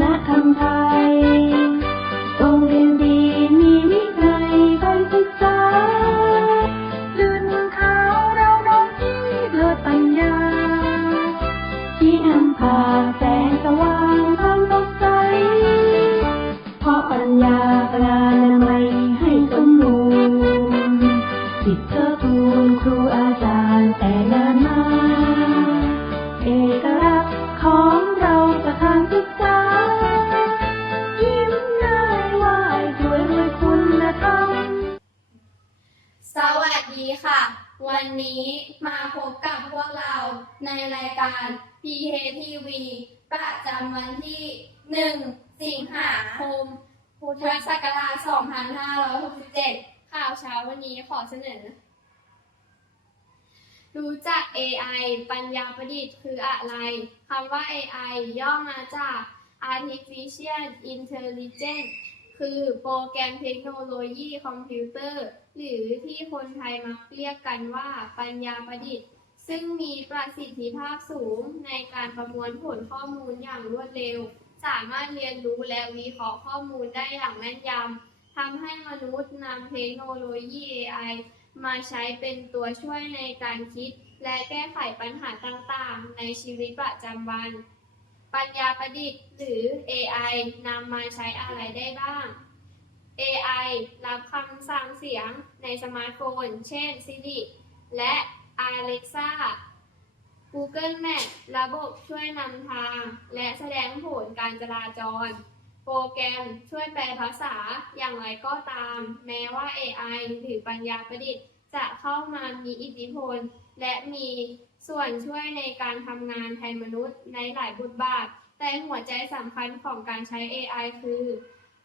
ณธรรมไทยโรงเรียนดีมีวินัยคอยศึกษาดื่นขาวเราดอที่เลิศปัญญา ที่นำพาแสงสว่างคามสดใสพราปัญญาปรา นี้มาพบกับพวกเราในรายการ PKTV ประจำวันที่ 1 สิงหาคม พุทธศักราช 2567 ข่าวเช้าวันนี้ขอเสนอ รู้จัก AI ปัญญาประดิษฐ์คืออะไร คำว่า AI ย่อมาจาก Artificial Intelligence คือโปรแกรมเทคโนโลยีคอมพิวเตอร์ หรือที่คนไทยมักเรียกกันว่าปัญญาประดิษฐ์ ซึ่งมีประสิทธิภาพสูงในการประมวลผลข้อมูลอย่างรวดเร็ว สามารถเรียนรู้และวิเคราะห์ข้อมูลได้อย่างแม่นยำทำให้มนุษย์นำเทคโนโลยี AI มาใช้เป็นตัวช่วยในการคิด และแก้ไขปัญหาต่างๆ ในชีวิตประจำวัน ปัญญาประดิษฐ์หรือ AI นำมาใช้อะไรได้บ้าง AI รับคำสั่งเสียงในสมาร์ทโฟน เช่น Siri และ Alexa Google Map ระบบช่วยนำทาง และแสดงผลการจราจร โปรแกรมช่วยแปลภาษาอย่างไรก็ตาม แม้ว่า AI หรือปัญญาประดิษฐ์จะเข้ามามีอิทธิพล และมี ส่วนช่วยในการทำงานแทนมนุษย์ในหลายบทบาท แต่หัวใจสำคัญของการใช้ AI คือ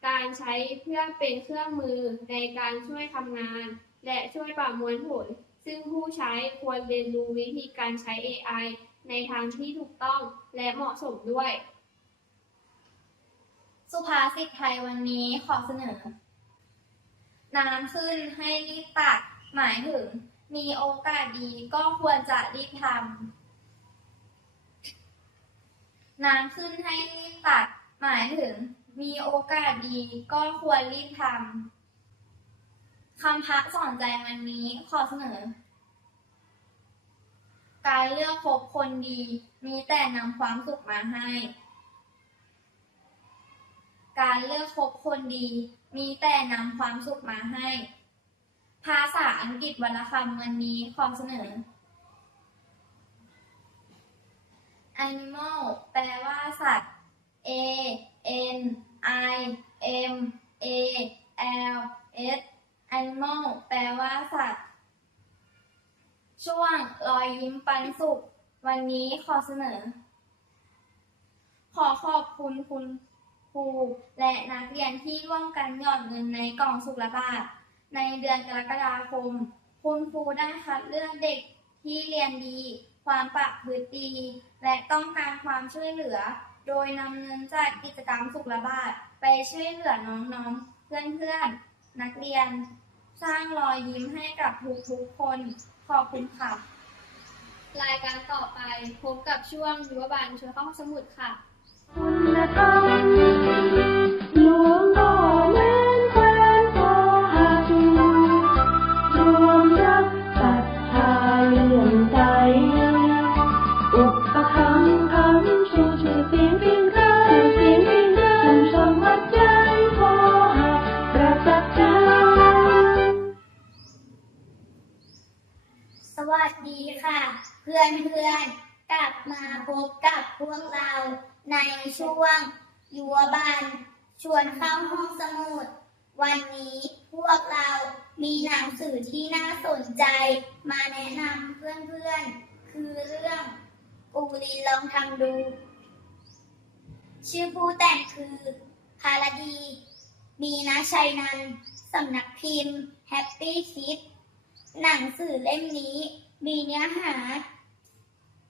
การใช้เพื่อเป็นเครื่องมือในการช่วยทำงาน และช่วยประมวลผล ซึ่งผู้ใช้ควรเรียนรู้วิธีการใช้ AI ในทางที่ถูกต้องและเหมาะสมด้วย สุภาษิตไทยวันนี้ขอเสนอ น้ำขึ้นให้รีบตักหมายถึง มีโอกาสดีก็ควรจะรีบทำน้ำขึ้นให้รีบตักหมายถึง มีโอกาสดีก็ควรรีบทำคำพักสอนใจวันนี้ขอเสนอ การเลือกคบคนดี มีแต่นำความสุขมาให้ การเลือกคบคนดี มีแต่นำความสุขมาให้ ภาษาอังกฤษวรรณคำวันนี้ขอเสนอ animal แปลว่าสัตว์ a n i m a l s animal แปลว่าสัตว์ ช่วงรอยยิ้มปันสุข วันนี้ขอเสนอ ขอขอบคุณคุณครูและนักเรียนที่ร่วมกันหยอดเงินในกล่องสุขบาท ในเดือนกรกฎาคม คุณครูได้คัดเลือกเด็กที่เรียนดี ความประพฤติดี และต้องการความช่วยเหลือ โดยนำเงินจากกิจกรรมสุขระบาทไปช่วยเหลือน้องๆ เพื่อนๆ นักเรียน สร้างรอยยิ้มให้กับทุกๆคน ขอบคุณค่ะ รายการต่อไปพบกับช่วงยุวบาลช่วยห้องสมุดค่ะ คุณธรรม ประจักษ์ใจสวัสดีค่ะ เพื่อนเพื่อนกลับมาพบกับพวกเราในช่วงยัวบันชวนเข้าห้องสมุด วันนี้พวกเรามีหนังสือที่น่าสนใจ มาแนะนำเพื่อนๆ คือเรื่องปูรีลองทำดู ชื่อผู้แต่งคือภารดี มีนาชัยนันท์สำนักพิมพ์ Happy Kids หนังสือเล่มนี้ มีเนื้อหา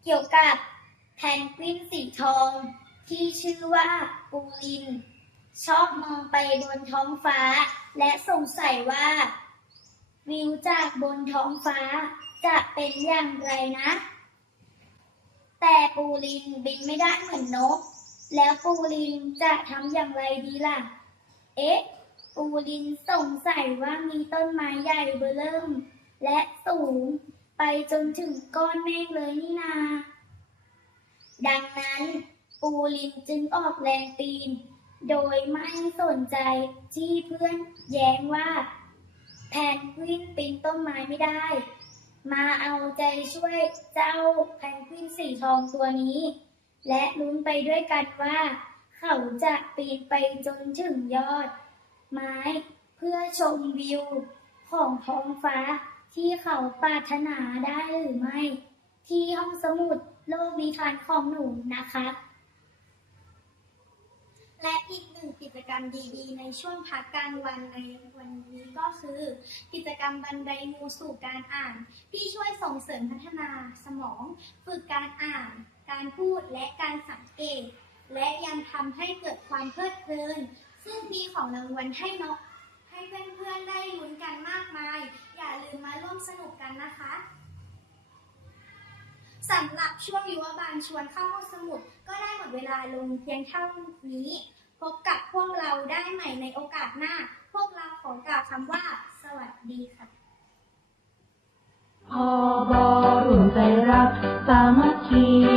เกี่ยวกับแพนกวินสีทอง ที่ชื่อว่าปูลิน ชอบมองไปบนท้องฟ้า และสงสัยว่า วิวจากบนท้องฟ้าจะเป็นอย่างไรนะ แต่ปูลินบินไม่ได้เหมือนนก แล้วปูลินจะทำอย่างไรดีล่ะ เอ๊ะ ปูลินสงสัยว่ามีต้นไม้ใหญ่เบอเริ่ม และสูงไปจนถึงก้อนเมฆเลยนี่นา ดังนั้น ปูลินจึงออกแรงปีน โดยไม่สนใจที่เพื่อนแย้งว่า แพนกวินปีนต้นไม้ไม่ได้ มาเอาใจช่วยเจ้าแพนกวินสีทองตัวนี้ และลุ้นไปด้วยกันว่า เขาจะปีนไปจนถึงยอด ไม้เพื่อชมวิว ของท้องฟ้าที่เขาปรารถนาได้หรือไม่ ที่ห้องสมุดโลกนิทานของหนูนะคะ และอีกหนึ่งกิจกรรมดีๆ ในช่วงพักกลางวันในวันนี้ก็คือ กิจกรรมบันไดงูสู่การอ่าน ที่ช่วยส่งเสริมพัฒนาสมอง ฝึกการอ่าน การพูดและการสังเกต และยังทำให้เกิดความเพลิดเพลิน ซึ่งมีของรางวัลให้นกให้เพื่อนๆได้ลุ้นกันมากมาย อย่าลืมมาร่วมสนุกกันนะคะสำหรับช่วงยุวบาลชวนเข้าห้องสมุดก็ได้หมดเวลาลงเพียงเท่านี้ พบกับพวกเราได้ใหม่ในโอกาสหน้า พวกเราขอกล่าวคำว่า สวัสดีค่ะพอบอรวมใจรักสามัคคี